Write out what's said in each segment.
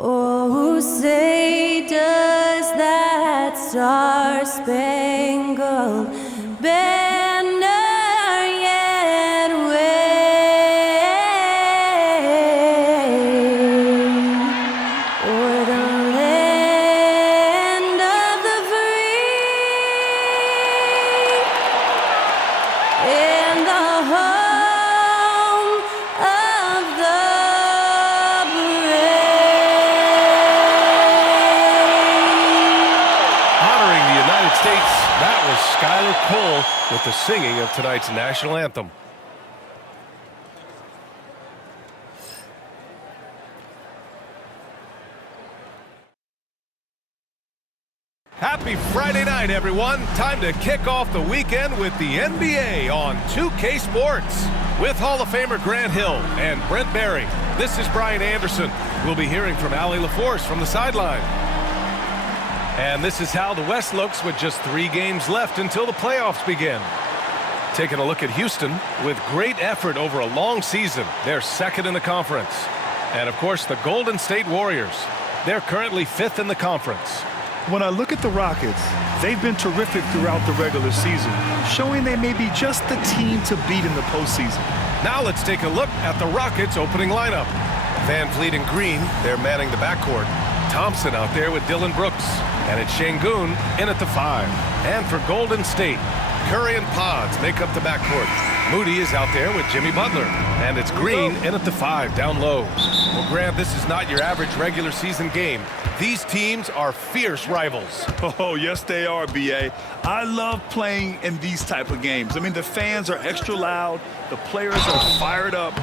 Oh, say does that star-spangled banner yet wave o'er the land of the free and the home of the States, that was Skylar Cole with the singing of tonight's national anthem. Happy Friday night, everyone. Time to kick off the weekend with the NBA on 2K Sports. With Hall of Famer Grant Hill and Brent Barry, this is Brian Anderson. We'll be hearing from Allie LaForce from the sideline. And this is how the West looks with just 3 games left until the playoffs begin. Taking a look at Houston, with great effort over a long season, they're second in the conference. And of course, the Golden State Warriors, they're currently 5th in the conference. When I look at the Rockets, they've been terrific throughout the regular season, showing they may be just the team to beat in the postseason. Now let's take a look at the Rockets' opening lineup. Van Vliet and Green, they're manning the backcourt. Thompson out there with Dylan Brooks. And it's Şengün in at the 5. And for Golden State, Curry and Pods make up the backcourt. Moody is out there with Jimmy Butler. And it's Green in at the 5 down low. Well, Grant, this is not your average regular season game. These teams are fierce rivals. Oh, yes, they are, B.A. I love playing in these type of games. I mean, the fans are extra loud. The players are fired up.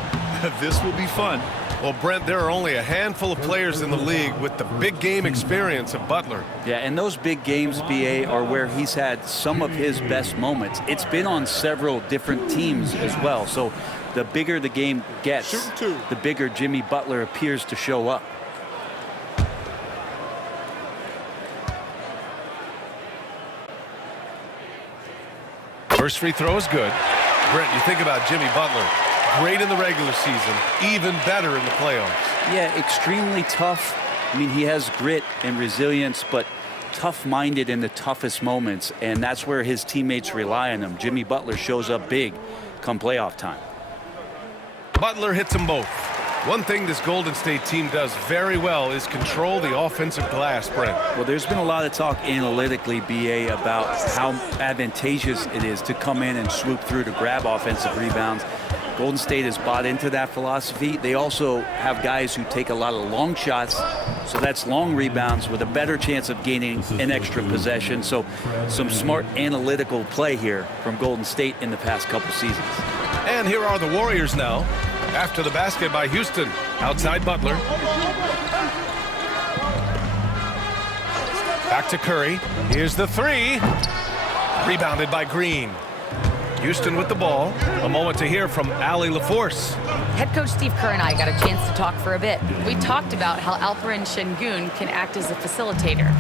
This will be fun. Well, Brent, there are only a handful of players in the league with the big game experience of Butler. Yeah, and those big games, BA, are where he's had some of his best moments. It's been on several different teams as well. So the bigger the game gets, the bigger Jimmy Butler appears to show up. First free throw is good. Brent, you think about Jimmy Butler. Great in the regular season, even better in the playoffs. Yeah, extremely tough. I mean, he has grit and resilience, but tough-minded in the toughest moments, and that's where his teammates rely on him. Jimmy Butler shows up big come playoff time. Butler hits them both. One thing this Golden State team does very well is control the offensive glass, Brent. Well, there's been a lot of talk analytically, BA, about how advantageous it is to come in and swoop through to grab offensive rebounds. Golden State has bought into that philosophy. They also have guys who take a lot of long shots, so that's long rebounds with a better chance of gaining an extra possession. So some smart analytical play here from Golden State in the past couple seasons. And here are the Warriors now, after the basket by Houston. Outside Butler. Back to Curry. Here's the 3. Rebounded by Green. Houston with the ball. A moment to hear from Allie LaForce. Head coach Steve Kerr and I got a chance to talk for a bit. We talked about how Alperen Şengün can act as a facilitator.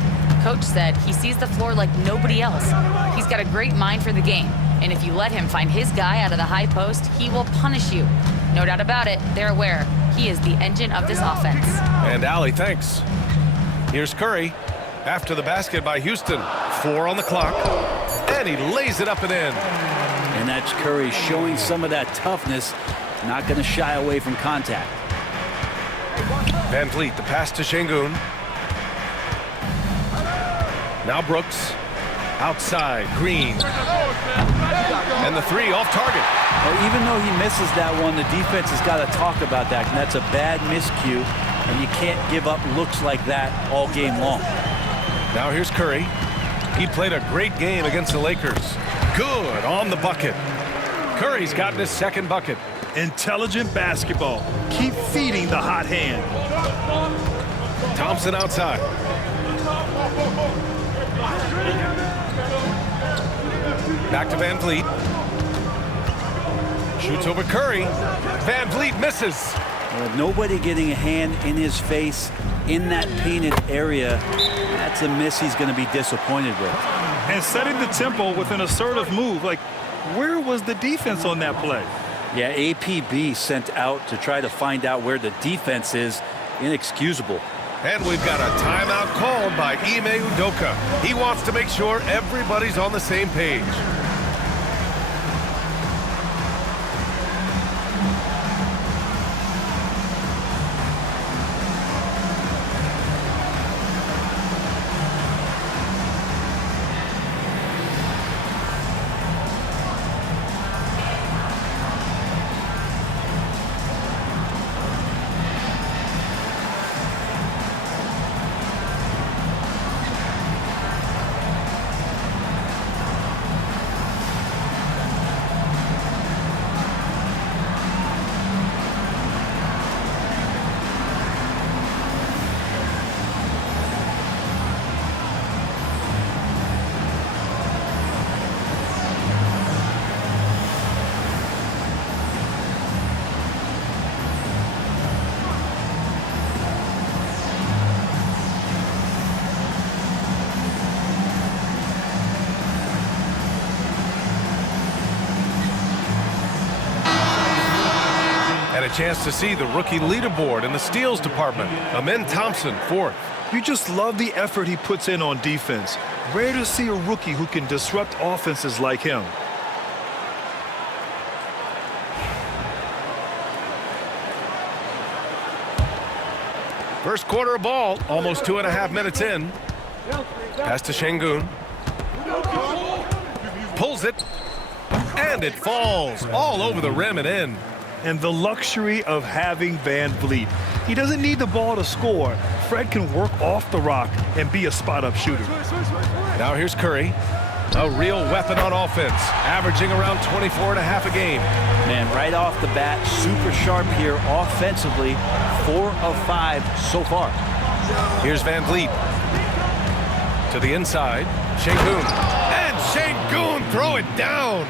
Coach said he sees the floor like nobody else. He's got a great mind for the game, and if you let him find his guy out of the high post, he will punish you. No doubt about it, they're aware he is the engine of this offense. And Allie, thanks. Here's Curry after the basket by Houston. 4 on the clock, and he lays it up and in. And that's Curry showing some of that toughness, not going to shy away from contact. Van Vliet, the pass to Şengün. Now Brooks, outside, Green. And the 3 off target. Well, even though he misses that one, the defense has got to talk about that, and that's a bad miscue, and you can't give up looks like that all game long. Now here's Curry. He played a great game against the Lakers. Good on the bucket. Curry's gotten his second bucket. Intelligent basketball. Keep feeding the hot hand. Thompson outside. Back to Van Vliet. Shoots over Curry. Van Vliet misses. With nobody getting a hand in his face in that painted area, that's a miss he's going to be disappointed with. And setting the tempo with an assertive move. Like, where was the defense on that play? Yeah, APB sent out to try to find out where the defense is. Inexcusable. And we've got a timeout called by Ime Udoka. He wants to make sure everybody's on the same page. A chance to see the rookie leaderboard in the steals department. Amin Thompson, 4th. You just love the effort he puts in on defense. Rare to see a rookie who can disrupt offenses like him. First quarter of ball, almost 2.5 minutes in. Pass to Şengün. Pulls it, and it falls all over the rim and in. And the luxury of having Van Vliet. He doesn't need the ball to score. Fred can work off the rock and be a spot-up shooter. Now here's Curry, a real weapon on offense, averaging around 24.5 a game. Man, right off the bat, super sharp here offensively. 4 of 5 so far. Here's Van Vliet. To the inside, Şengün. And Şengün throw it down.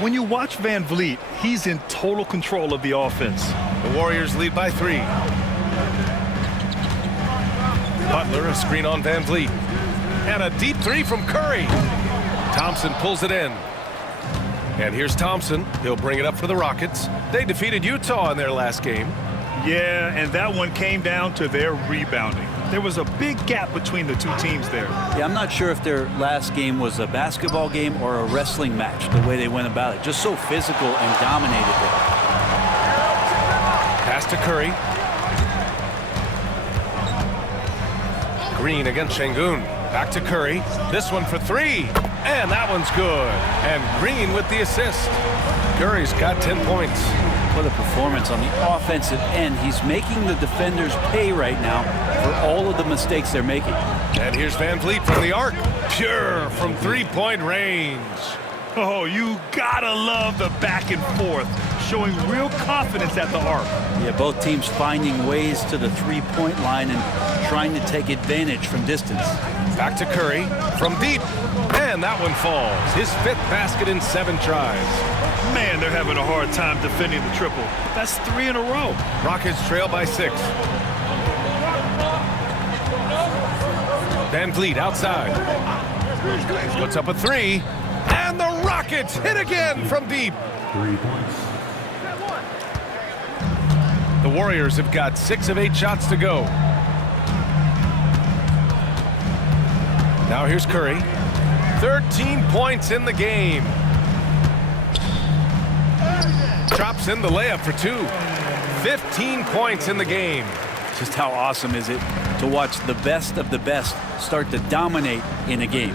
When you watch Van Vliet, he's in total control of the offense. The Warriors lead by 3. Butler, a screen on Van Vliet. And a deep 3 from Curry. Thompson pulls it in. And here's Thompson. He'll bring it up for the Rockets. They defeated Utah in their last game. Yeah, and that one came down to their rebounding. There was a big gap between the two teams there. Yeah, I'm not sure if their last game was a basketball game or a wrestling match, the way they went about it. Just so physical and dominated there. Pass to Curry. Green against Şengün. Back to Curry. This one for 3. And that one's good. And Green with the assist. Curry's got 10 points. What a performance on the offensive end. He's making the defenders pay right now for all of the mistakes they're making. And here's Van Vliet from the arc. Pure from 3-point range. Oh, you gotta love the back and forth, showing real confidence at the arc. Yeah, both teams finding ways to the 3-point line and trying to take advantage from distance. Back to Curry from deep. And that one falls. His 5th basket in 7 tries. Man, they're having a hard time defending the triple. That's 3 in a row. Rockets trail by 6. Van Vliet outside. Puts up a 3. And the Rockets hit again from deep. 3 points. The Warriors have got 6 of 8 shots to go. Now here's Curry. 13 points in the game. Drops in the layup for 2. 15 points in the game. Just how awesome is it to watch the best of the best start to dominate in a game?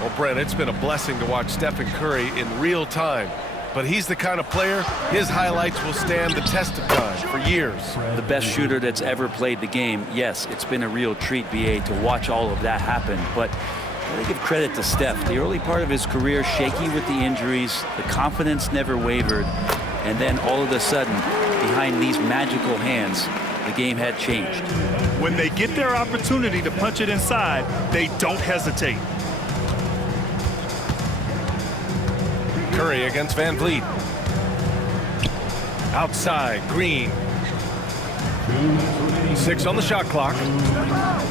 Well, Brent, it's been a blessing to watch Stephen Curry in real time. But he's the kind of player, his highlights will stand the test of time for years. The best shooter that's ever played the game. Yes, it's been a real treat, BA, to watch all of that happen. But I give credit to Steph. The early part of his career, shaky with the injuries, the confidence never wavered. And then all of a sudden, behind these magical hands, the game had changed. When they get their opportunity to punch it inside, they don't hesitate. Curry against Van Vliet. Outside, Green. 6 on the shot clock.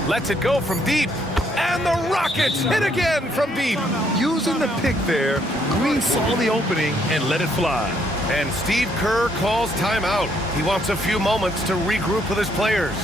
Lets it go from deep. And the Rockets hit again from deep. Using the pick there, Green saw the opening and let it fly. And Steve Kerr calls timeout. He wants a few moments to regroup with his players.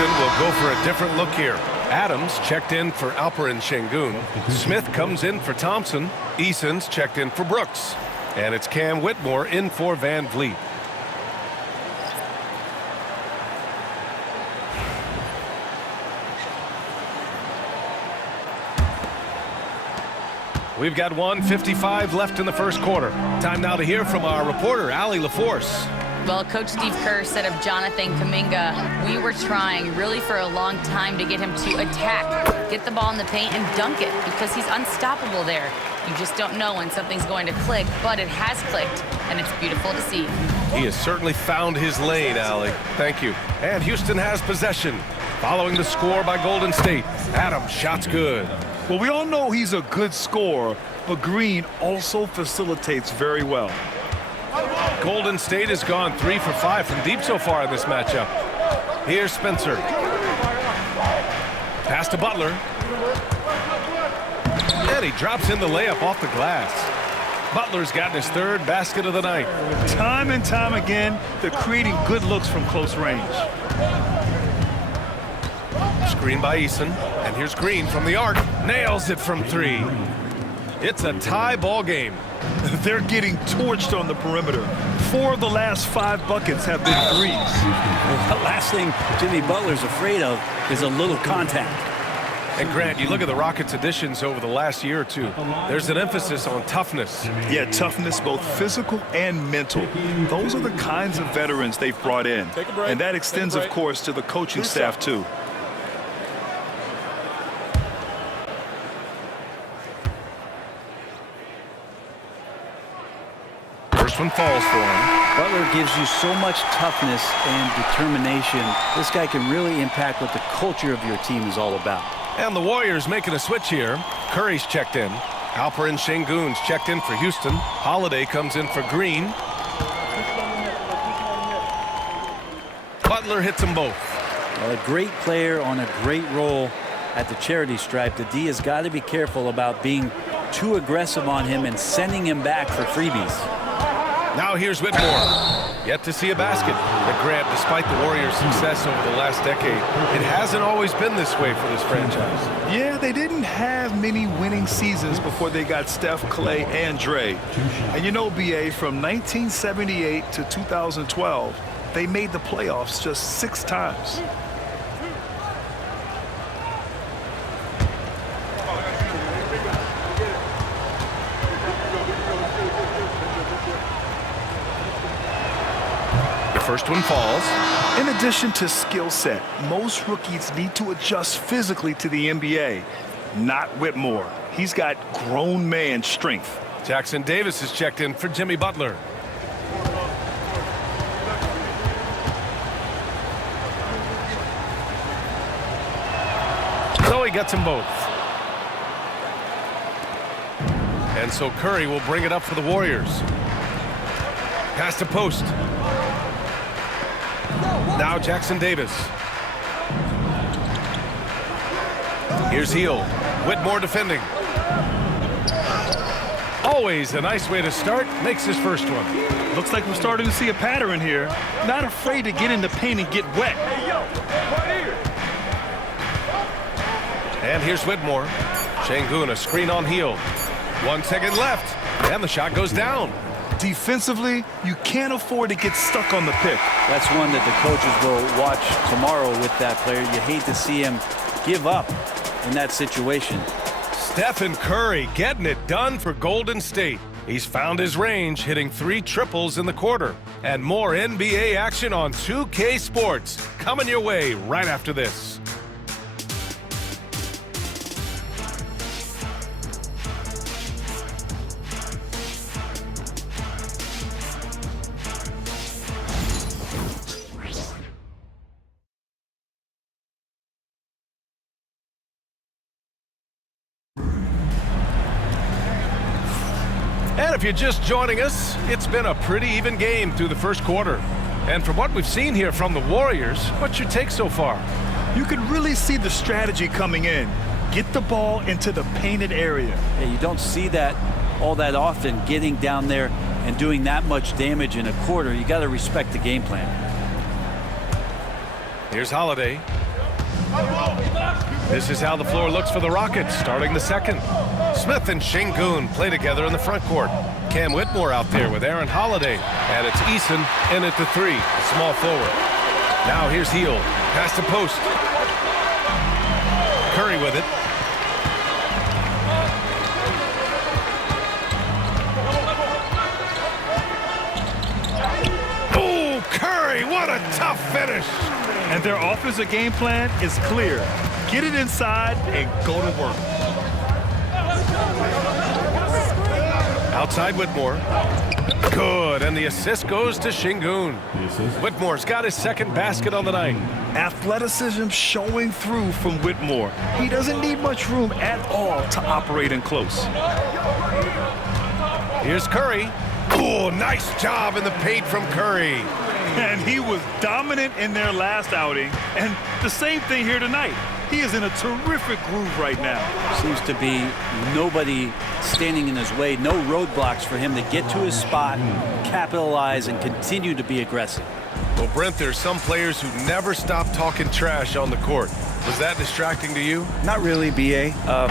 Houston will go for a different look here. Adams checked in for Alperen Şengün. Smith comes in for Thompson. Eason's checked in for Brooks. And it's Cam Whitmore in for Van Vliet. We've got 1:55 left in the first quarter. Time now to hear from our reporter, Allie LaForce. Well, Coach Steve Kerr said of Jonathan Kuminga, we were trying really for a long time to get him to attack, get the ball in the paint and dunk it because he's unstoppable there. You just don't know when something's going to click, but it has clicked, and it's beautiful to see. He has certainly found his lane, Allie. Thank you. And Houston has possession. Following the score by Golden State. Adams, shot's good. Well, we all know he's a good scorer, but Green also facilitates very well. Golden State has gone 3 for 5 from deep so far in this matchup. Here's Spencer. Pass to Butler. And he drops in the layup off the glass. Butler's gotten his third basket of the night. Time and time again, they're creating good looks from close range. Screen by Eason. And here's Green from the arc. Nails it from 3. It's a tie ball game. They're getting torched on the perimeter. 4 of the last 5 buckets have been threes. The last thing Jimmy Butler's afraid of is a little contact. And Grant, you look at the Rockets' additions over the last year or two. There's an emphasis on toughness. Yeah, toughness, both physical and mental. Those are the kinds of veterans they've brought in. And that extends, of course, to the coaching staff, too. First one falls for him. Butler gives you so much toughness and determination. This guy can really impact what the culture of your team is all about. And the Warriors making a switch here. Curry's checked in. Alperen Şengün's checked in for Houston. Holiday comes in for Green. Butler hits them both. Well, a great player on a great role at the charity stripe. The D has got to be careful about being too aggressive on him and sending him back for freebies. Now here's Whitmore. Yet to see a basket. But Grant, despite the Warriors' success over the last decade, it hasn't always been this way for this franchise. Yeah, they didn't have many winning seasons before they got Steph, Clay, and Dre. And you know, BA, from 1978 to 2012, they made the playoffs just 6 times. First one falls. In addition to skill set, most rookies need to adjust physically to the NBA. Not Whitmore. He's got grown man strength. Jackson Davis is checked in for Jimmy Butler. So he gets them both. And so Curry will bring it up for the Warriors. Pass to post. Now Jackson Davis. Here's Hield. Whitmore defending. Always a nice way to start. Makes his first one. Looks like we're starting to see a pattern here. Not afraid to get in the paint and get wet. And here's Whitmore. Şengün, a screen on Hield. 1 second left. And the shot goes down. Defensively, you can't afford to get stuck on the pick. That's one that the coaches will watch tomorrow with that player. You hate to see him give up in that situation. Stephen Curry getting it done for Golden State. He's found his range, hitting 3 triples in the quarter. And more NBA action on 2K Sports coming your way right after this. And if you're just joining us, it's been a pretty even game through the first quarter. And from what we've seen here from the Warriors, what's your take so far? You can really see the strategy coming in. Get the ball into the painted area. Yeah, you don't see that all that often, getting down there and doing that much damage in a quarter. You got to respect the game plan. Here's Holiday. This is how the floor looks for the Rockets, starting the second. Smith and Şengün play together in the front court. Cam Whitmore out there with Aaron Holiday. And it's Eason in at the three, small forward. Now here's Hield, past the post. Curry with it. Oh, Curry, what a tough finish. And their offensive game plan is clear. Get it inside and go to work. Outside Whitmore. Good, and the assist goes to Şengün. Whitmore's got his second basket on the night. Athleticism showing through from Whitmore. He doesn't need much room at all to operate in close. Here's Curry. Oh, nice job in the paint from Curry. And he was dominant in their last outing. And the same thing here tonight. He is in a terrific groove right now. Seems to be nobody standing in his way, no roadblocks for him to get to his spot, capitalize, and continue to be aggressive. Well, Brent, there's some players who never stop talking trash on the court. Was that distracting to you? Not really, B.A.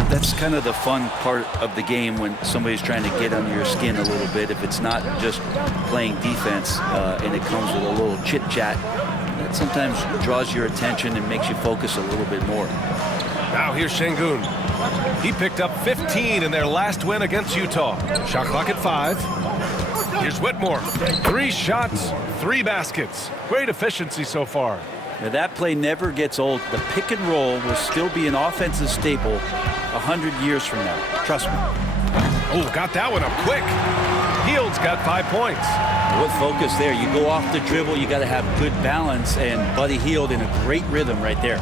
That's kind of the fun part of the game when somebody's trying to get under your skin a little bit. If it's not just playing defense and it comes with a little chit-chat, that sometimes draws your attention and makes you focus a little bit more. Now here's Şengün. He picked up 15 in their last win against Utah. Shot clock at 5. Here's Whitmore. 3 shots, 3 baskets. Great efficiency so far. Now that play never gets old. The pick and roll will still be an offensive staple 100 years from now. Trust me. Oh, got that one up quick. Hield's got 5 points. With focus there, you go off the dribble, you got to have good balance, and Buddy Hield in a great rhythm right there.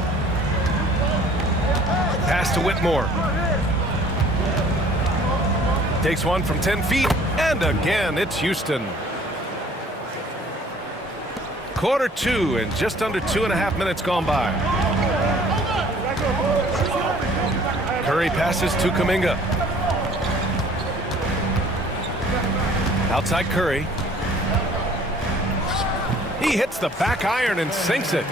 Pass to Whitmore. Takes one from 10 feet, and again, it's Houston. Quarter 2, and just under 2.5 minutes gone by. Curry passes to Kuminga. Outside Curry. He hits the back iron and sinks it.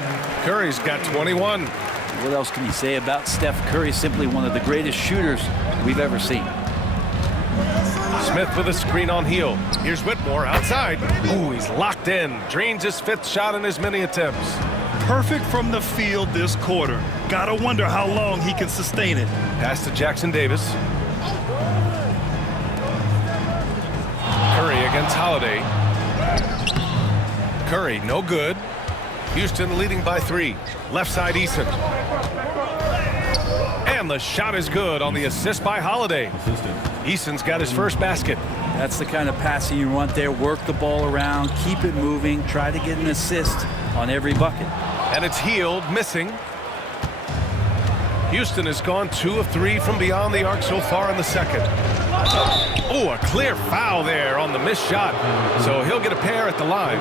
Curry's got 21. What else can you say about Steph Curry? Simply one of the greatest shooters we've ever seen. Smith with a screen on Hield. Here's Whitmore outside. Ooh, he's locked in. Drains his 5th shot in his many attempts. Perfect from the field this quarter. Gotta wonder how long he can sustain it. Pass to Jackson Davis. Curry against Holiday. Curry, no good. Houston leading by 3. Left side, Eason. And the shot is good on the assist by Holiday. Eason's got his first basket. That's the kind of passing you want there. Work the ball around, keep it moving, try to get an assist on every bucket. And it's Hield missing. Houston has gone 2 of 3 from beyond the arc so far in the second. Oh, a clear foul there on the missed shot. So he'll get a pair at the line.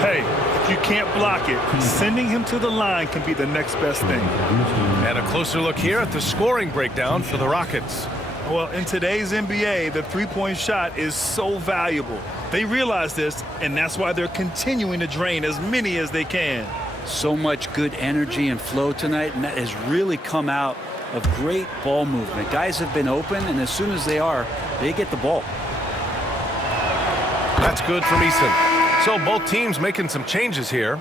Hey, if you can't block it, sending him to the line can be the next best thing. And a closer look here at the scoring breakdown for the Rockets. Well, in today's NBA, the three-point shot is so valuable. They realize this, and that's why they're continuing to drain as many as they can. So much good energy and flow tonight, and that has really come out of great ball movement. Guys have been open, and as soon as they are, they get the ball. That's good from Eason. So both teams making some changes here.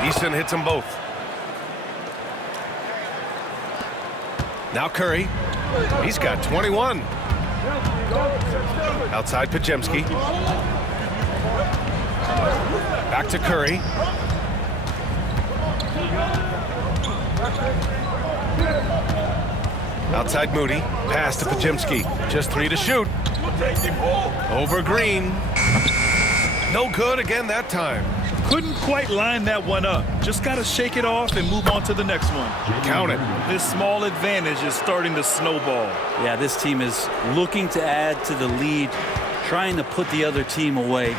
Eason hits them both. Now Curry. He's got 21. Outside Podziemski. Back to Curry. Outside Moody. Pass to Podziemski. Just 3 to shoot. Over Green. No good again that time. Couldn't quite line that one up. Just got to shake it off and move on to the next one. Count it. This small advantage is starting to snowball. Yeah, this team is looking to add to the lead, trying to put the other team away,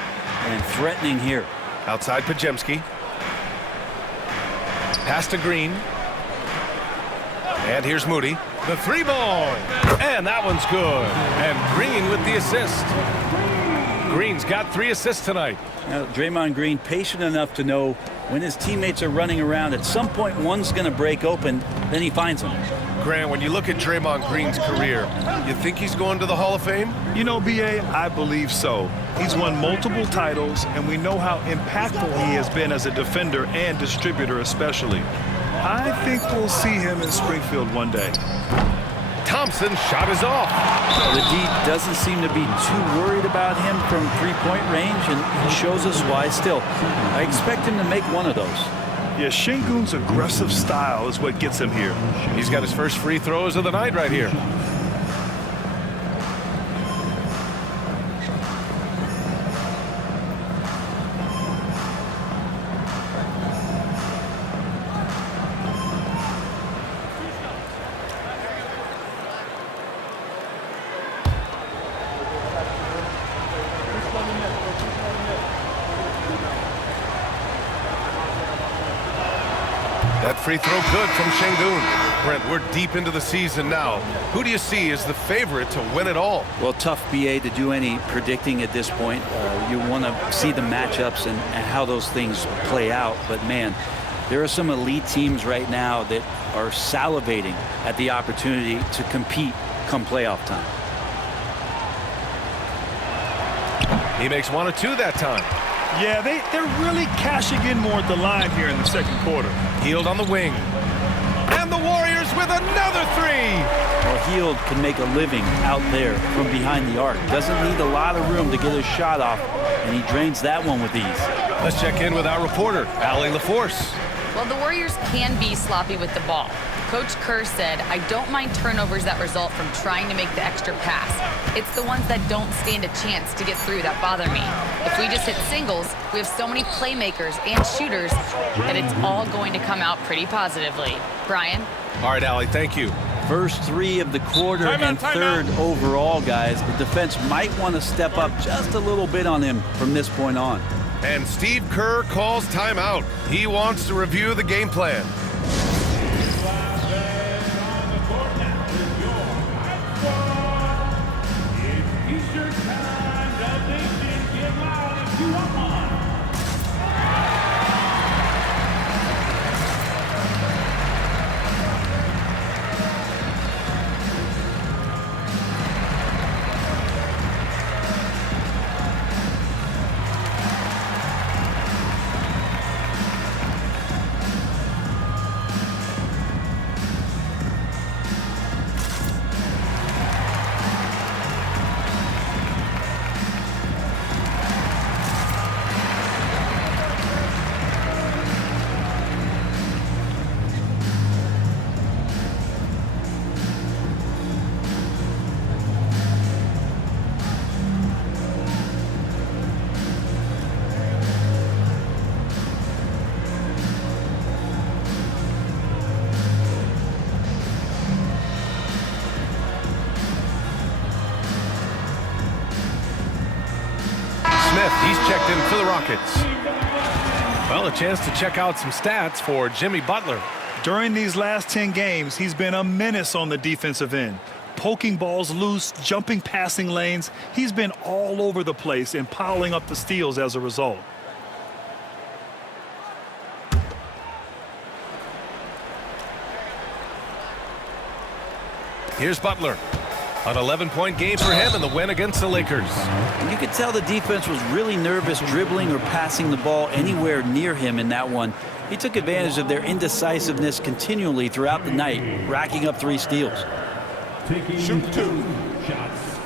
and threatening here. Outside Pajemski. Pass to Green. And here's Moody. The 3-ball. And that one's good. And Green with the assist. Green's got 3 assists tonight. Now, Draymond Green patient enough to know when his teammates are running around, at some point one's going to break open, then he finds them. Grant, when you look at Draymond Green's career, you think he's going to the Hall of Fame? You know, B.A., I believe so. He's won multiple titles, and we know how impactful he has been as a defender and distributor especially. I think we'll see him in Springfield one day. Thompson's shot is off. The D doesn't seem to be too worried about him from three-point range, and he shows us why still. I expect him to make one of those. Yeah, Şengün's aggressive style is what gets him here. He's got his first free throws of the night right here. That free throw good from Şengün. Brent, we're deep into the season now. Who do you see as the favorite to win it all? Well, tough, BA, to do any predicting at this point. You want to see the matchups and how those things play out. But, man, there are some elite teams right now that are salivating at the opportunity to compete come playoff time. He makes 1 or 2 that time. Yeah, they're really cashing in more at the line here in the second quarter. Hield on the wing. And the Warriors with another 3. Well, Hield can make a living out there from behind the arc. Doesn't need a lot of room to get his shot off, and he drains that one with ease. Let's check in with our reporter, Allie LaForce. Well, the Warriors can be sloppy with the ball. Coach Kerr said, I don't mind turnovers that result from trying to make the extra pass. It's the ones that don't stand a chance to get through that bother me. If we just hit singles, we have so many playmakers and shooters that it's all going to come out pretty positively. Brian? All right, Allie, thank you. First 3 of the quarter and third overall, guys. The defense might want to step up just a little bit on him from this point on. And Steve Kerr calls timeout. He wants to review the game plan. He's checked in for the Rockets. Well, a chance to check out some stats for Jimmy Butler. During these last 10 games, he's been a menace on the defensive end. Poking balls loose, jumping passing lanes. He's been all over the place and piling up the steals as a result. Here's Butler. An 11-point game for him in the win against the Lakers. You could tell the defense was really nervous dribbling or passing the ball anywhere near him in that one. He took advantage of their indecisiveness continually throughout the night, racking up 3 steals. Shoot 2 shots.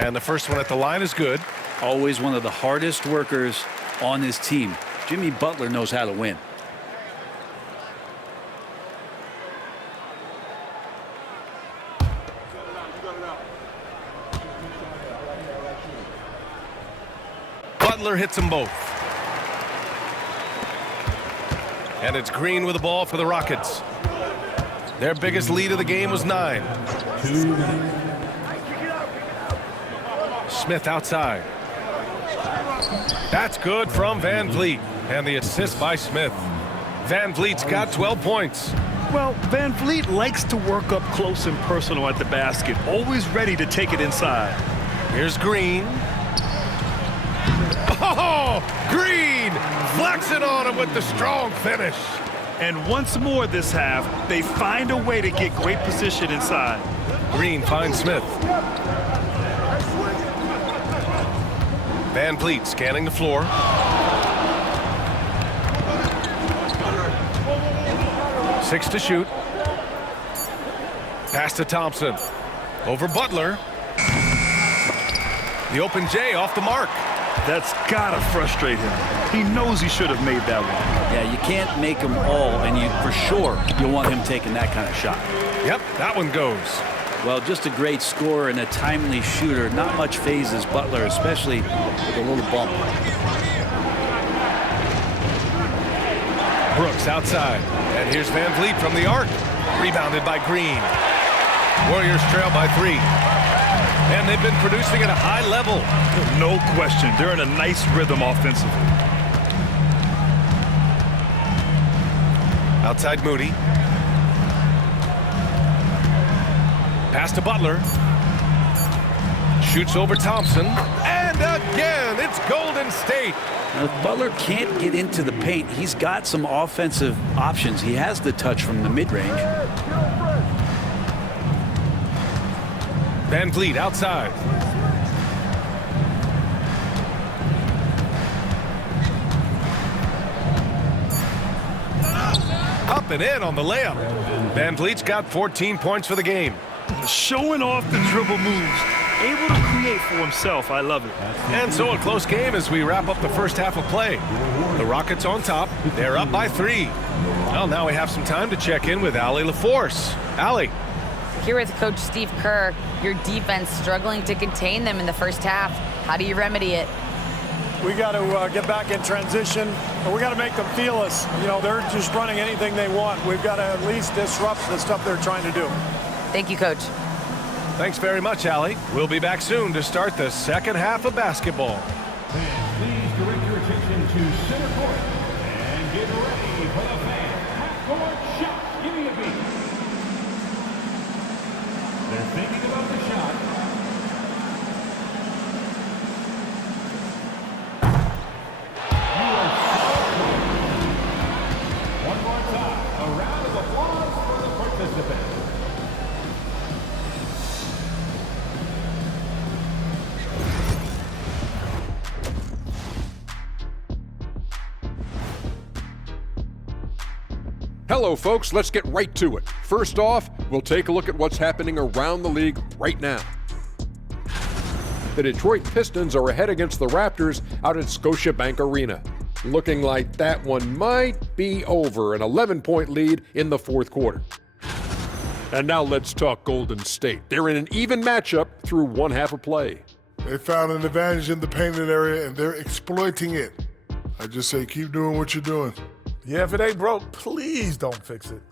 And the first one at the line is good. Always one of the hardest workers on his team. Jimmy Butler knows how to win. Butler hits them both. And it's Green with the ball for the Rockets. Their biggest lead of the game was 9. 2 minutes. Smith outside. That's good from Van Vliet. And the assist by Smith. Van Vliet's got 12 points. Well, Van Vliet likes to work up close and personal at the basket, always ready to take it inside. Here's Green. Oh, Green flexing on him with the strong finish. And once more this half, they find a way to get great position inside. Green finds Smith. Van Vliet scanning the floor. Six to shoot. Pass to Thompson. Over Butler. The open J off the mark. That's gotta frustrate him. He knows he should have made that one. Yeah, you can't make them all, and you for sure you'll want him taking that kind of shot. Yep, that one goes. Well, just a great scorer and a timely shooter. Not much phases Butler, especially with a little bump. Brooks outside. And here's Van Vliet from the arc. Rebounded by Green. Warriors trail by 3. And they've been producing at a high level. No question. They're in a nice rhythm offensively. Outside Moody. Pass to Butler. Shoots over Thompson. And again, it's Golden State. Now, if Butler can't get into the paint, he's got some offensive options. He has the touch from the mid-range. Van Vliet outside. Up and in on the layup. Van Vliet's got 14 points for the game. Showing off the dribble moves. Able to create for himself. I love it. And so a close game as we wrap up the first half of play. The Rockets on top. They're up by 3. Well, now we have some time to check in with Allie LaForce. Allie. Here with Coach Steve Kerr, your defense struggling to contain them in the first half. How do you remedy it? We got to get back in transition, and we got to make them feel us. You know, they're just running anything they want. We've got to at least disrupt the stuff they're trying to do. Thank you, Coach. Thanks very much, Allie. We'll be back soon to start the second half of basketball. Fans, please direct your attention to center court and get ready for the fan half-court shot. Give me a beat. They're thinking about the shot. One more time, a round of applause for the participants. Hello, folks. Let's get right to it. First off, we'll take a look at what's happening around the league right now. The Detroit Pistons are ahead against the Raptors out at Scotiabank Arena. Looking like that one might be over, an 11-point lead in the fourth quarter. And now let's talk Golden State. They're in an even matchup through one half of play. They found an advantage in the painted area, and they're exploiting it. I just say keep doing what you're doing. Yeah, if it ain't broke, please don't fix it.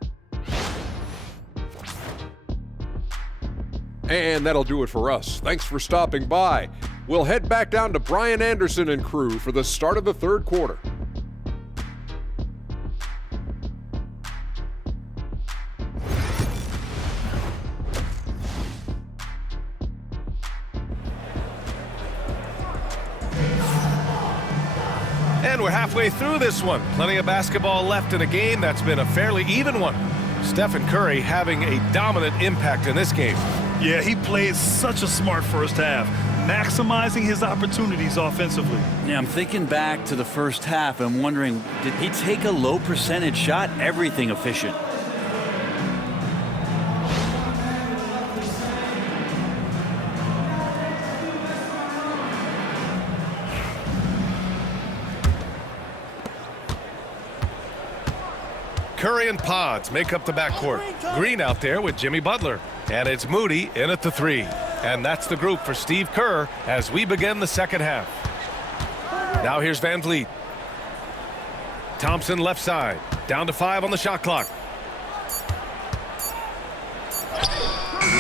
And that'll do it for us. Thanks for stopping by. We'll head back down to Brian Anderson and crew for the start of the third quarter. And we're halfway through this one. Plenty of basketball left in a game that's been a fairly even one. Stephen Curry having a dominant impact in this game. Yeah, he played such a smart first half, maximizing his opportunities offensively. Yeah, I'm thinking back to the first half and wondering, did he take a low percentage shot? Everything efficient. Curry and Pods make up the backcourt. Green out there with Jimmy Butler. And it's Moody in at the 3. And that's the group for Steve Kerr as we begin the second half. Now here's Van Vliet. Thompson left side. Down to 5 on the shot clock.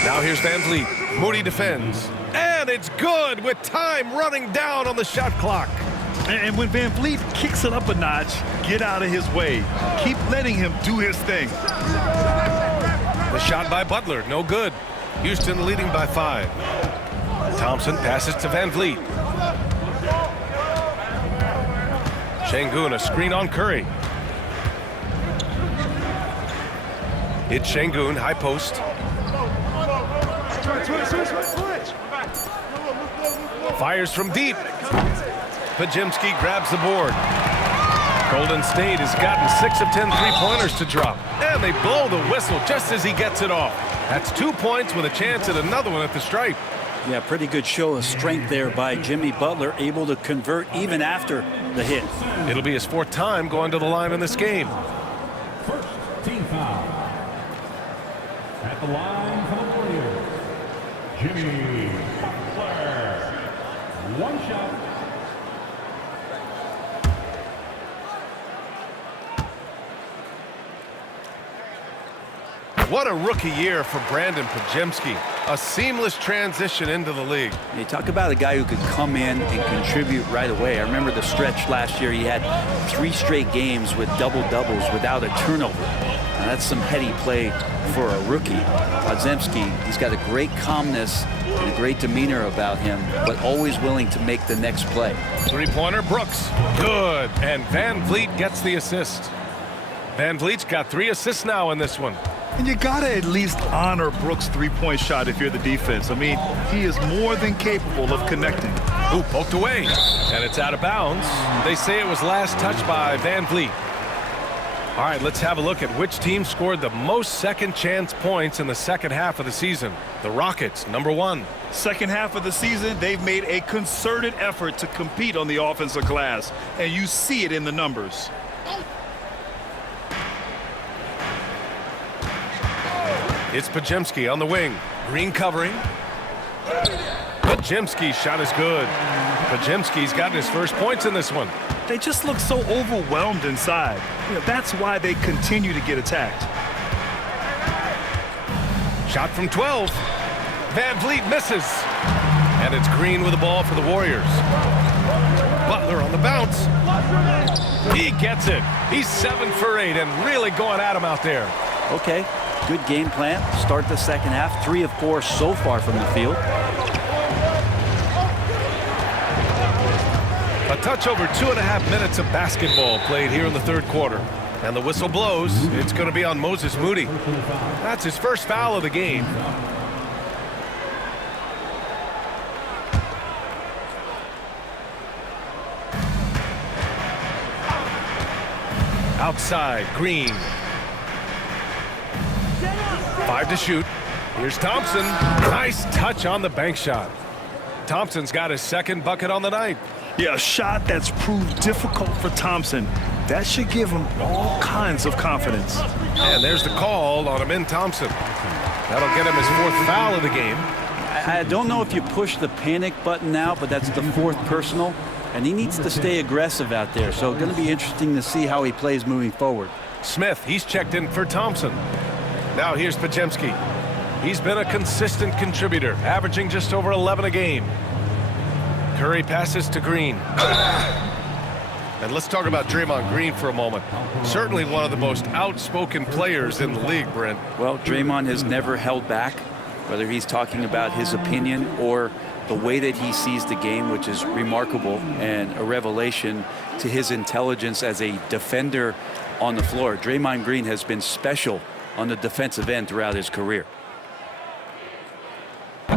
Now here's Van Vliet. Moody defends. And it's good with time running down on the shot clock. And when Van Vliet kicks it up a notch, get out of his way. Keep letting him do his thing. The shot by Butler, no good. Houston leading by 5. Thompson passes to Van Vliet. Şengün, a screen on Curry. It's Şengün, high post. Fires from deep. Podziemski grabs the board. Golden State has gotten 6 of 10 three-pointers to drop. And they blow the whistle just as he gets it off. That's 2 points with a chance at another one at the stripe. Yeah, pretty good show of strength there by Jimmy Butler, able to convert even after the hit. It'll be his 4th time going to the line in this game. First team foul. At the line for the Warriors, Jimmy Butler. One shot. What a rookie year for Brandon Podziemski. A seamless transition into the league. You talk about a guy who could come in and contribute right away. I remember the stretch last year. He had 3 straight games with double-doubles without a turnover. Now, that's some heady play for a rookie. Podziemski, he's got a great calmness and a great demeanor about him, but always willing to make the next play. Three-pointer, Brooks. Good. And Van Vliet gets the assist. Van Vliet's got 3 assists now in this one. And you gotta at least honor Brooks' three-point shot if you're the defense. I mean, he is more than capable of connecting. Ooh, poked away. And it's out of bounds. They say it was last touched by Van Vliet. All right, let's have a look at which team scored the most second chance points in the second half of the season. The Rockets, number 1. Second half of the season, they've made a concerted effort to compete on the offensive glass, and you see it in the numbers. It's Podziemski on the wing. Green covering. Podziemski's shot is good. Podziemski's gotten his first points in this one. They just look so overwhelmed inside. You know, that's why they continue to get attacked. Shot from 12. Van Vliet misses. And it's Green with the ball for the Warriors. Butler on the bounce. He gets it. He's 7 for 8 and really going at him out there. Okay, good game plan. Start the second half. 3 of 4 so far from the field. A touch over 2.5 minutes of basketball played here in the third quarter. And the whistle blows. It's going to be on Moses Moody. That's his first foul of the game. Outside, Green. 5 to shoot. Here's Thompson. Nice touch on the bank shot. Thompson's got his second bucket on the night. Yeah, a shot that's proved difficult for Thompson. That should give him all kinds of confidence. And there's the call on Amin Thompson. That'll get him his 4th foul of the game. I don't know if you push the panic button now, but that's the 4th personal, and he needs to stay aggressive out there. So it's going to be interesting to see how he plays moving forward. Smith, he's checked in for Thompson. Now here's Podziemski. He's been a consistent contributor, averaging just over 11 a game. Curry passes to Green. And let's talk about Draymond Green for a moment. Certainly one of the most outspoken players in the league, Brent. Well, Draymond has never held back, whether he's talking about his opinion or the way that he sees the game, which is remarkable and a revelation to his intelligence as a defender on the floor. Draymond Green has been special on the defensive end throughout his career.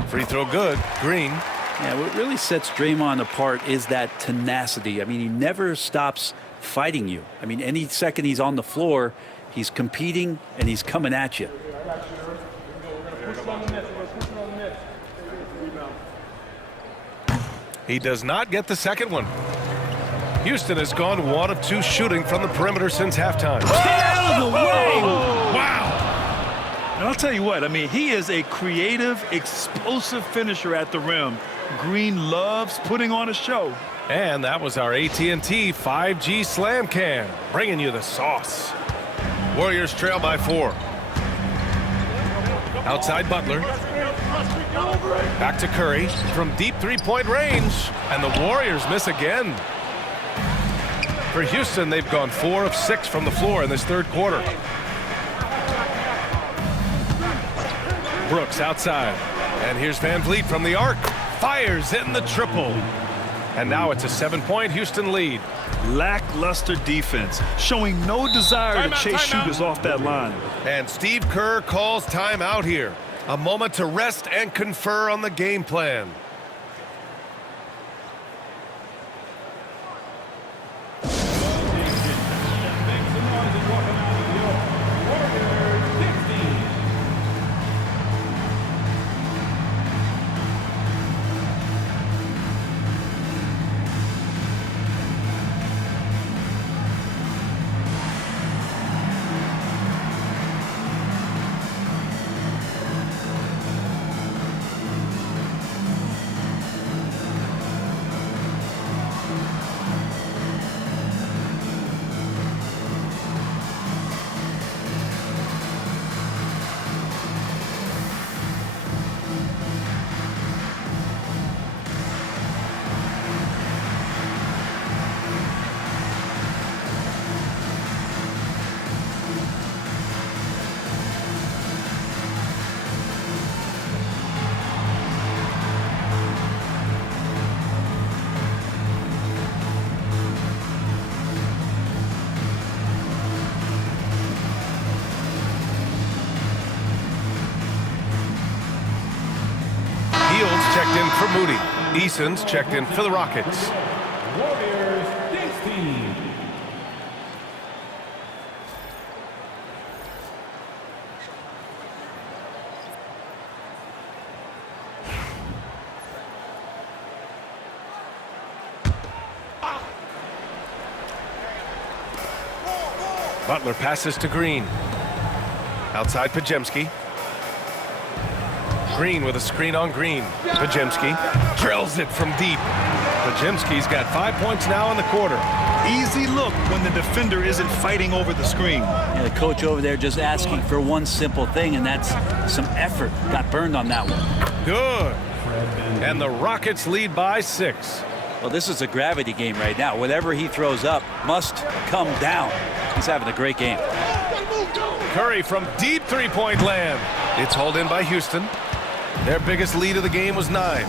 Free throw good. Green. Yeah, what really sets Draymond apart is that tenacity. I mean, he never stops fighting you. I mean, any second he's on the floor, he's competing and he's coming at you. He does not get the second one. Houston has gone 1 of 2 shooting from the perimeter since halftime. Out of the way! Wow! And I'll tell you what, I mean, he is a creative, explosive finisher at the rim. Green loves putting on a show. And that was our AT&T 5G Slam Cam, bringing you the sauce. Warriors trail by 4. Outside Butler. Back to Curry from deep three-point range. And the Warriors miss again. For Houston, they've gone 4 of 6 from the floor in this third quarter. Brooks outside. And here's Van Vliet from the arc. Fires in the triple. And now it's a 7-point Houston lead. Lackluster defense, showing no desire to chase shooters off that line. And Steve Kerr calls timeout here. A moment to rest and confer on the game plan. Checked in for Moody. Eason's checked in for the Rockets. Warriors, this team. Butler passes to Green. Outside Pajemski. Green with a screen on Green. Pajemski drills it from deep. Pajemski's got 5 points now in the quarter. Easy look when the defender isn't fighting over the screen. Yeah, the coach over there just asking for one simple thing, and that's some effort. Got burned on that one. Good. And the Rockets lead by 6. Well, this is a gravity game right now. Whatever he throws up must come down. He's having a great game. Curry from deep three-point land. It's hauled in by Houston. Their biggest lead of the game was 9.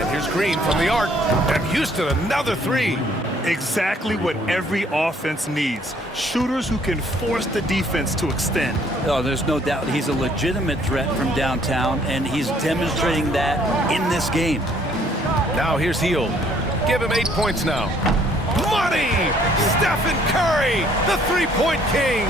And here's Green from the arc. And Houston another 3. Exactly what every offense needs. Shooters who can force the defense to extend. Oh, there's no doubt he's a legitimate threat from downtown, and he's demonstrating that in this game. Now here's Hield. Give him 8 points now. Money! Stephen Curry, the three-point king.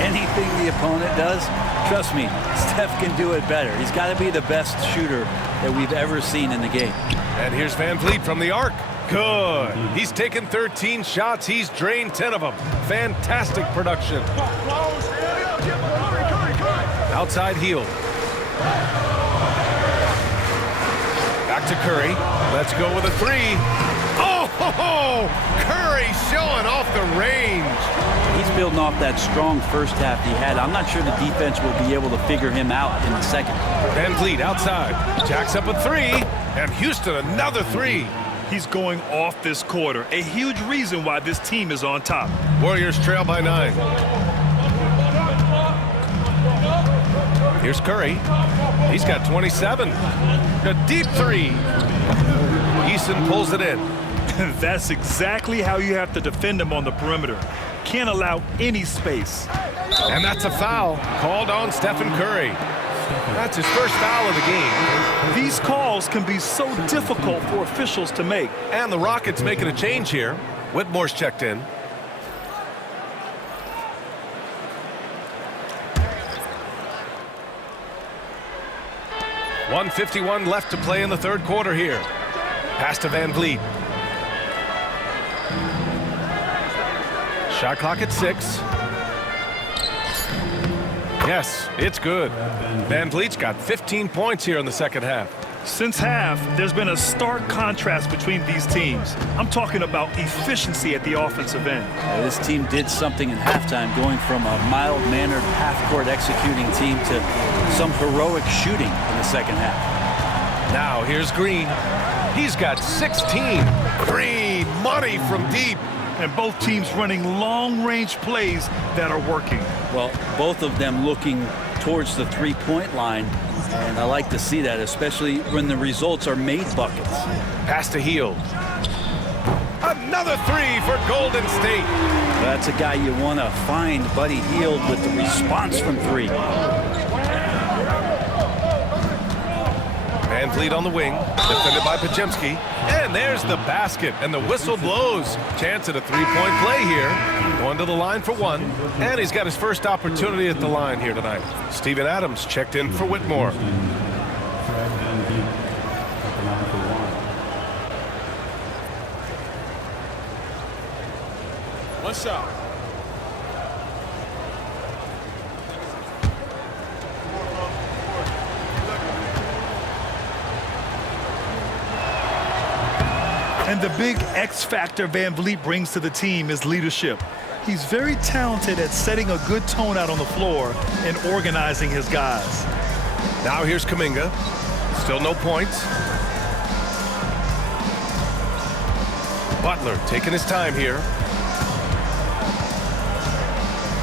Anything the opponent does, trust me, Steph can do it better. He's got to be the best shooter that we've ever seen in the game. And here's Van Vliet from the arc. Good. He's taken 13 shots. He's drained 10 of them. Fantastic production. Outside Hield. Back to Curry. Let's go with a 3. Oh, Curry showing off the range. He's building off that strong first half he had. I'm not sure the defense will be able to figure him out in the second. Van Vliet outside. Jacks up a 3. And Houston another 3. He's going off this quarter. A huge reason why this team is on top. Warriors trail by 9. Here's Curry. He's got 27. A deep 3. Eason pulls it in. That's exactly how you have to defend him on the perimeter. Can't allow any space. And that's a foul called on Stephen Curry. That's his first foul of the game. These calls can be so difficult for officials to make. And the Rockets making a change here. Whitmore's checked in. .151 left to play in the third quarter here. Pass to Van Vliet. Shot clock at 6. Yes, it's good. Van Vliet's got 15 points here in the second half. Since half, there's been a stark contrast between these teams. I'm talking about efficiency at the offensive end. This team did something in halftime, going from a mild-mannered half-court executing team to some heroic shooting in the second half. Now here's Green. He's got 16. Green, money from deep. And both teams running long-range plays that are working. Well, both of them looking towards the three-point line, and I like to see that, especially when the results are made buckets. Pass to Hield. Another three for Golden State. That's a guy you want to find, Buddy Hield, with the response from three. Van Vliet on the wing, defended by Pajemski. And there's the basket, and the whistle blows. Chance at a three-point play here. Going to the line for one, and he's got his first opportunity at the line here tonight. Steven Adams checked in for Whitmore. What's up? And the big X factor Van Vliet brings to the team is leadership. He's very talented at setting a good tone out on the floor and organizing his guys. Now here's Kuminga. Still no points. Butler taking his time here.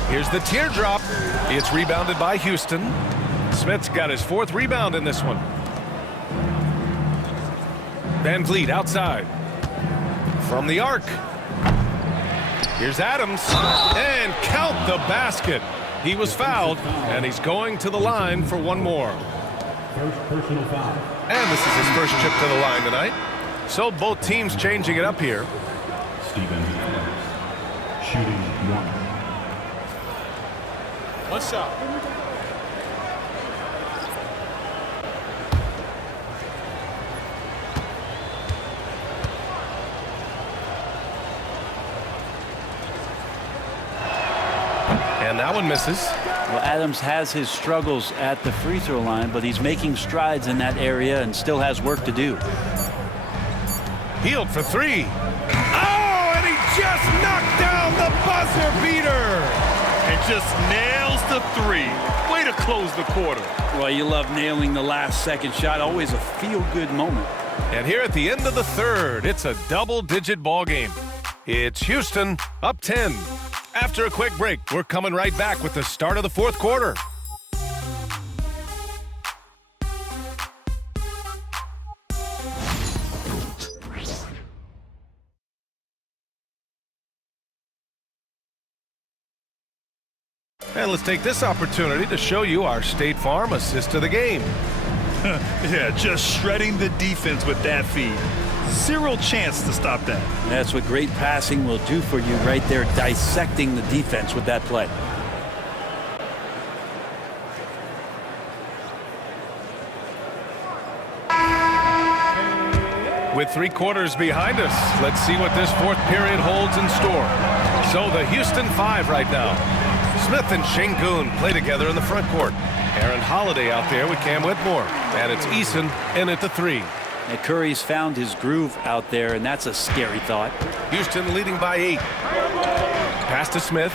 Here's the teardrop. It's rebounded by Houston. Smith's got his fourth rebound in this one. Van Vliet outside. From the arc. Here's Adams. And count the basket. He was fouled, and he's going to the line for one more. First personal foul. And this is his first trip to the line tonight. So both teams changing it up here. Steven shooting one. What's up? And that one misses. Well, Adams has his struggles at the free throw line, but he's making strides in that area and still has work to do. Hield for three. Oh, and he just knocked down the buzzer beater. And just nails the three. Way to close the quarter. Well, you love nailing the last second shot. Always a feel-good moment. And here at the end of the third, it's a double-digit ball game. It's Houston up 10. After a quick break, we're coming right back with the start of the fourth quarter. And let's take this opportunity to show you our State Farm assist of the game. Yeah, just shredding the defense with that feed. Zero chance to stop that. That's what great passing will do for you right there, dissecting the defense with that play. With 3 quarters behind us, let's see what this fourth period holds in store. So the Houston 5 right now. Smith and Şengün play together in the front court. Aaron Holiday out there with Cam Whitmore. And it's Eason in at the 3. And Curry's found his groove out there, and that's a scary thought. Houston leading by 8. Pass to Smith.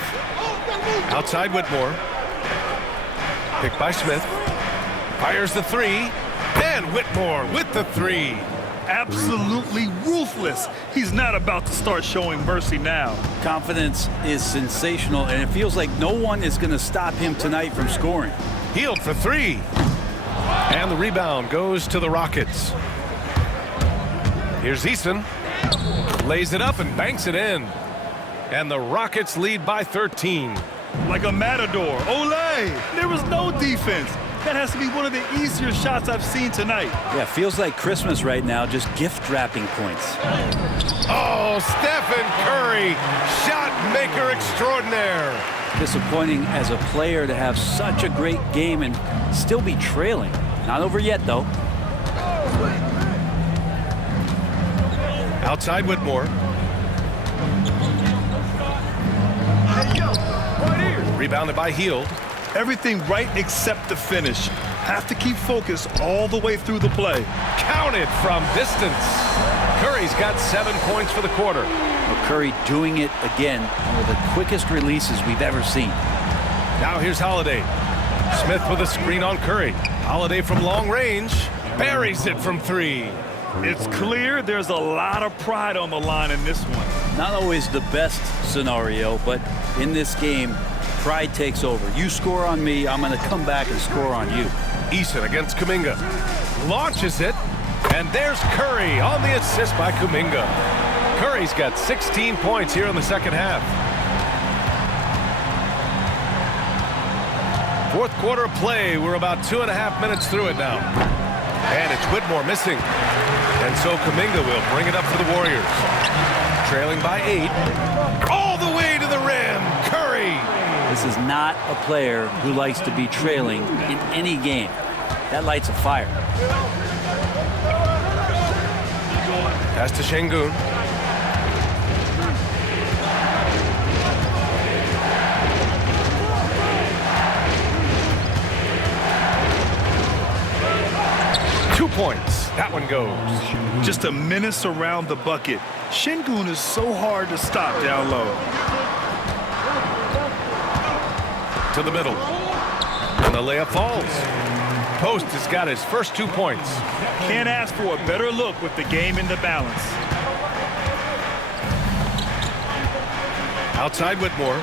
Outside Whitmore. Picked by Smith. Fires the 3. And Whitmore with the 3. Absolutely ruthless. He's not about to start showing mercy now. Confidence is sensational, and it feels like no one is going to stop him tonight from scoring. Hield for 3. And the rebound goes to the Rockets. Here's Eason. Lays it up and banks it in. And the Rockets lead by 13. Like a matador. Olé! There was no defense. That has to be one of the easier shots I've seen tonight. Yeah, feels like Christmas right now, just gift wrapping points. Oh, Stephen Curry, shot maker extraordinaire. Disappointing as a player to have such a great game and still be trailing. Not over yet, though. Outside Whitmore. Rebounded by Hield. Everything right except the finish. Have to keep focused all the way through the play. Counted from distance. Curry's got 7 points for the quarter. Well, Curry doing it again, one of the quickest releases we've ever seen. Now here's Holiday. Smith with a screen on Curry. Holiday from long range. Buries it from 3. It's clear there's a lot of pride on the line in this one. Not always the best scenario, but in this game, pride takes over. You score on me, I'm going to come back and score on you. Eason against Kuminga. Launches it. And there's Curry on the assist by Kuminga. Curry's got 16 points here in the second half. Fourth quarter of play. We're about 2.5 minutes through it now. And it's Whitmore missing. And so Kuminga will bring it up for the Warriors. Trailing by 8. All the way to the rim. Curry. This is not a player who likes to be trailing in any game. That lights a fire. Pass to Şengün. Points. That one goes. Just a menace around the bucket. Şengün is so hard to stop down low. To the middle. And the layup falls. Post has got his first 2 points. Can't ask for a better look with the game in the balance. Outside Whitmore.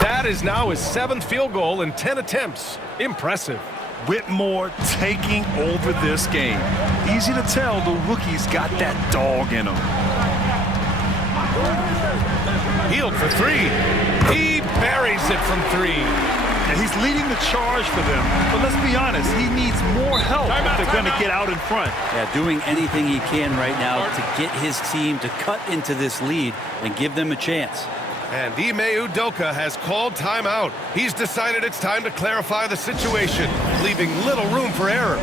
That is now his 7th field goal in 10 attempts. Impressive. Whitmore taking over this game. Easy to tell the rookie's got that dog in him. Healed for 3. He buries it from 3. And he's leading the charge for them. But let's be honest, he needs more help if they're going to get out in front. Yeah, doing anything he can right now to get his team to cut into this lead and give them a chance. And Ime Udoka has called timeout. He's decided it's time to clarify the situation, leaving little room for error.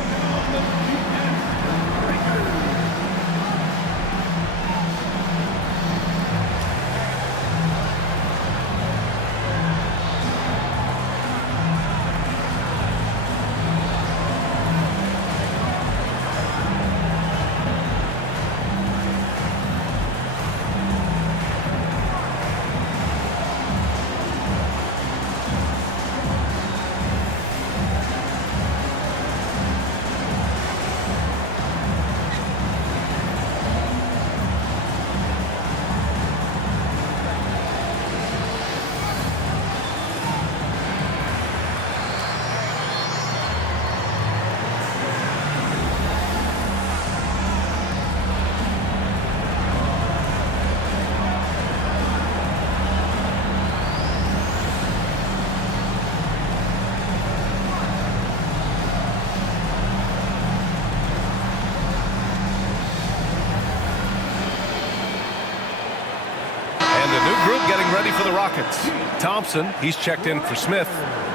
Getting ready for the Rockets. Thompson, he's checked in for Smith.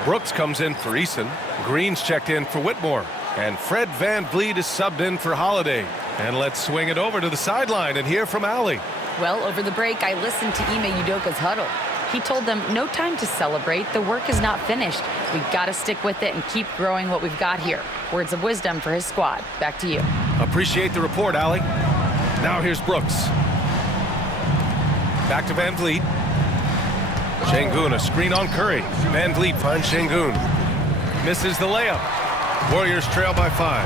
Brooks comes in for Eason. Green's checked in for Whitmore. And Fred VanVleet is subbed in for Holiday. And let's swing it over to the sideline and hear from Allie. Well, over the break, I listened to Ime Udoka's huddle. He told them, no time to celebrate. The work is not finished. We've got to stick with it and keep growing what we've got here. Words of wisdom for his squad. Back to you. Appreciate the report, Allie. Now here's Brooks. Back to VanVleet. Şengün, a screen on Curry. VanVleet finds Şengün. Misses the layup. Warriors trail by 5.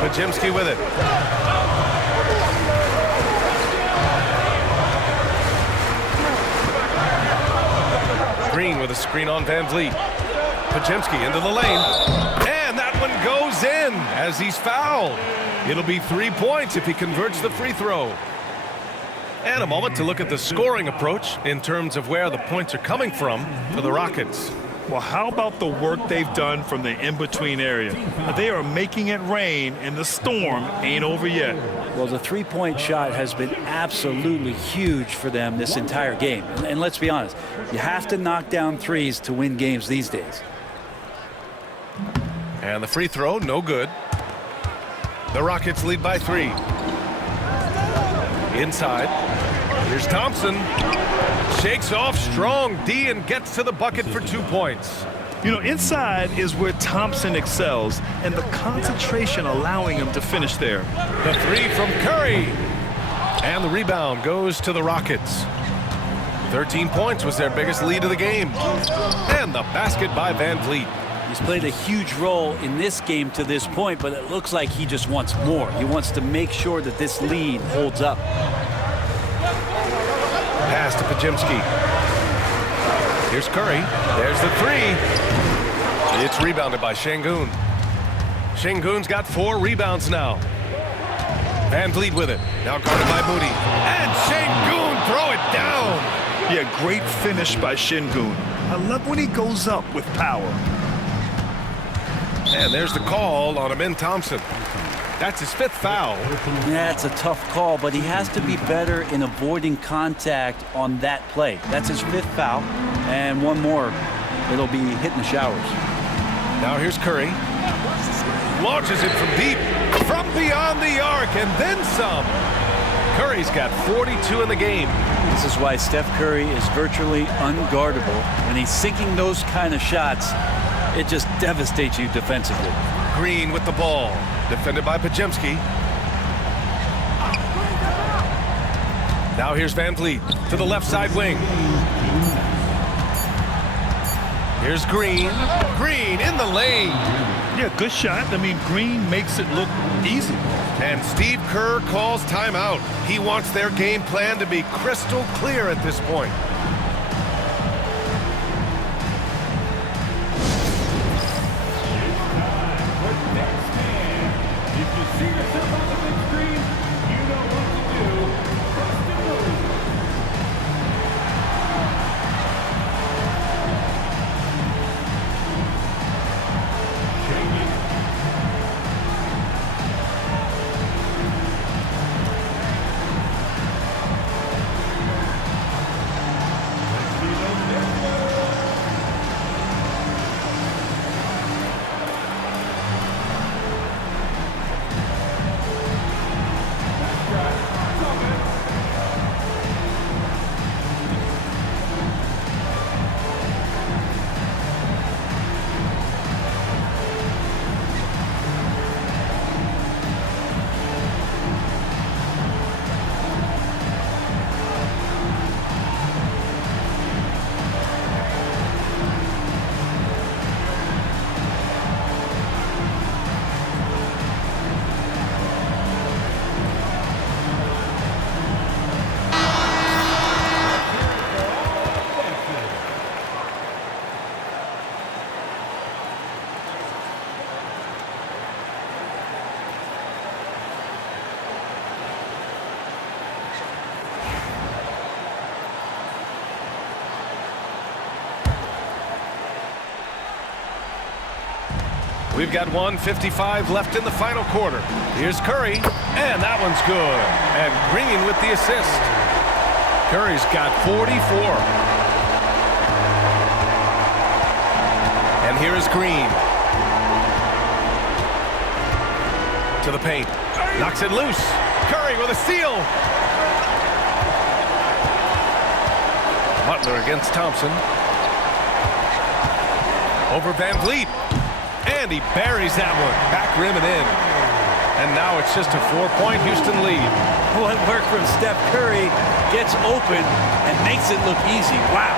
Podziemski with it. Green with a screen on VanVleet. Podziemski into the lane. And that one goes in as he's fouled. It'll be 3 points if he converts the free throw. And a moment to look at the scoring approach in terms of where the points are coming from for the Rockets. Well, how about the work they've done from the in-between area? They are making it rain, and the storm ain't over yet. Well, the three-point shot has been absolutely huge for them this entire game. And let's be honest, you have to knock down threes to win games these days. And the free throw, no good. The Rockets lead by 3. Inside. Here's Thompson. Shakes off strong D and gets to the bucket for 2 points. You know, inside is where Thompson excels, and the concentration allowing him to finish there. The three from Curry. And the rebound goes to the Rockets. 13 points was their biggest lead of the game. And the basket by Van Vliet. He's played a huge role in this game to this point, but it looks like he just wants more. He wants to make sure that this lead holds up. Pass to Pajemski. Here's Curry. There's the three. It's rebounded by Şengün. Şengün's got 4 rebounds now. Van Vliet with it. Now guarded by Moody. And Şengün throw it down. Yeah, great finish by Şengün. I love when he goes up with power. And there's the call on Amin Thompson. That's his 5th foul. Yeah, it's a tough call, but he has to be better in avoiding contact on that play. That's his 5th foul, and one more, it'll be hitting the showers. Now here's Curry. Launches it from deep, from beyond the arc, and then some. Curry's got 42 in the game. This is why Steph Curry is virtually unguardable. When he's sinking those kind of shots, it just devastates you defensively. Green with the ball. Defended by Pajemski. Now here's Van Vliet to the left side wing. Here's Green. Green in the lane. Yeah, good shot. I mean, Green makes it look easy. And Steve Kerr calls timeout. He wants their game plan to be crystal clear at this point. We've got 1:55 left in the final quarter. Here's Curry, and that one's good. And Green with the assist. Curry's got 44. And here is Green. To the paint. Knocks it loose. Curry with a steal. Butler against Thompson. Over Van Vliet. And he buries that one. Back rim and in. And now it's just a 4-point Houston lead. What work from Steph Curry, gets open and makes it look easy. Wow.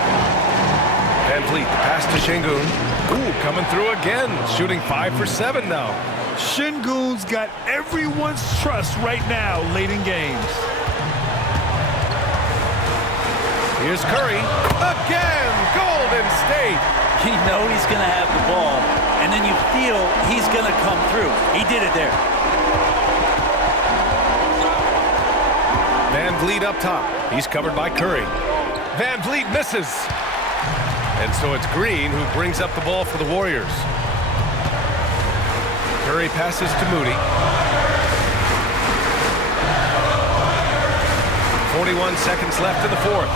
Van Vliet, pass to Şengün. Ooh, coming through again. Shooting 5 for 7 now. Şengün's got everyone's trust right now late in games. Here's Curry. Again, Golden State. You know he's going to have the ball, and then you feel he's going to come through. He did it there. Van Vliet up top. He's covered by Curry. Van Vliet misses. And so it's Green who brings up the ball for the Warriors. Curry passes to Moody. 41 seconds left in the fourth.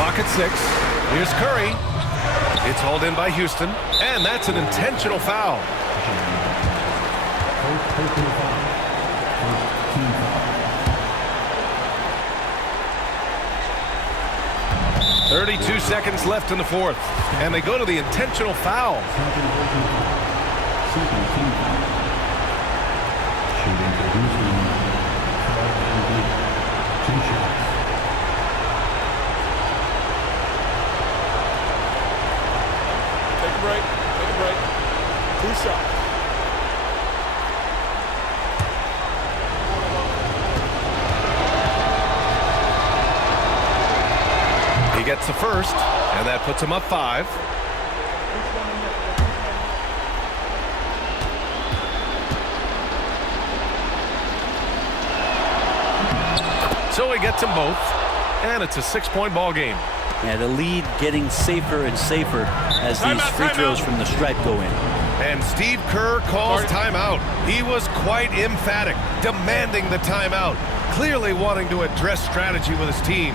Clock at 6. Here's Curry. It's hauled in by Houston, and that's an intentional foul. 32 seconds left in the fourth, and they go to the intentional foul. Second team foul. Shooting for Houston, 2 shots. Take a break. Take a break. 2 shots. He gets the first, and that puts him up 5. So he gets them both, and it's a 6-point ball game. Yeah, the lead getting safer and safer as these free throws from the stripe go in. And Steve Kerr calls timeout. He was quite emphatic, demanding the timeout, clearly wanting to address strategy with his team.